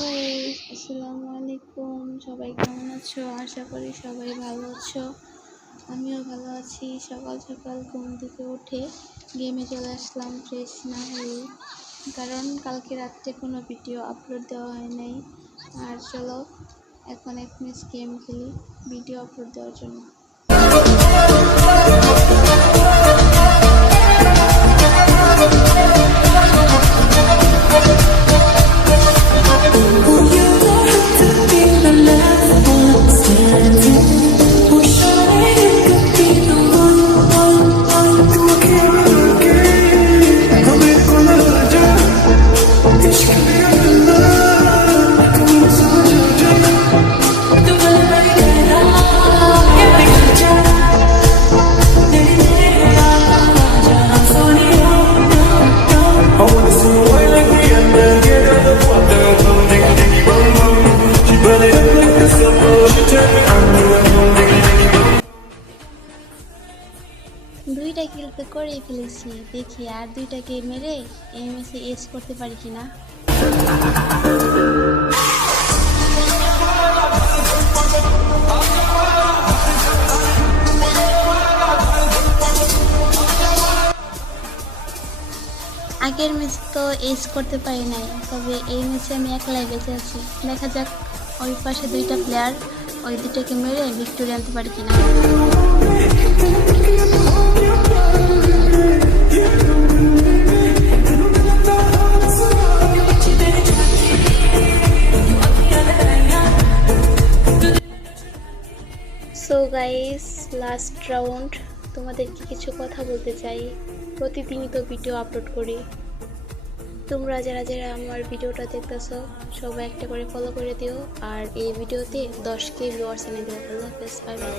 Hello, আসসালামু আলাইকুম। সবাই কেমন আছো? আশা করি সবাই ভালো আছো। আমিও ভালো আছি। সকাল সকাল ঘুম থেকে উঠে গেমে চলে আসলাম ফ্রেশ না হয়ে, কারণ কালকে রাত্রে কোনো ভিডিও আপলোড দেওয়া হয় নাই। আর চলো এখন এক ম্যাচ গেম খেলি ভিডিও আপলোড দেওয়ার জন্য। দুইটা কিল তো করেই ফেলেছি, দেখি আর দুইটাকে মেরে এমএসে এস করতে পারি কিনা। আগের ম্যাচ তো এস করতে পারি নাই, তবে এই ম্যাচে আমি একলাই বেঁচে আছি। দেখা যাক ওই পাশে দুইটা প্লেয়ার, ওই দুটাকে মেরে ভিক্টোরি আনতে পারি কিনা। So guys, last round. তোমাদেরকে কিছু কথা বলতে চাই। প্রতিদিনই তো ভিডিও আপলোড করি। তোমরা যারা যারা আমার ভিডিওটা দেখতেছো সবাই একটা করে ফলো করে দিও, আর এই ভিডিওতে 10K ভিউয়ার্স এনে দিও। আল্লাহ হাফেজ, বাই বাই।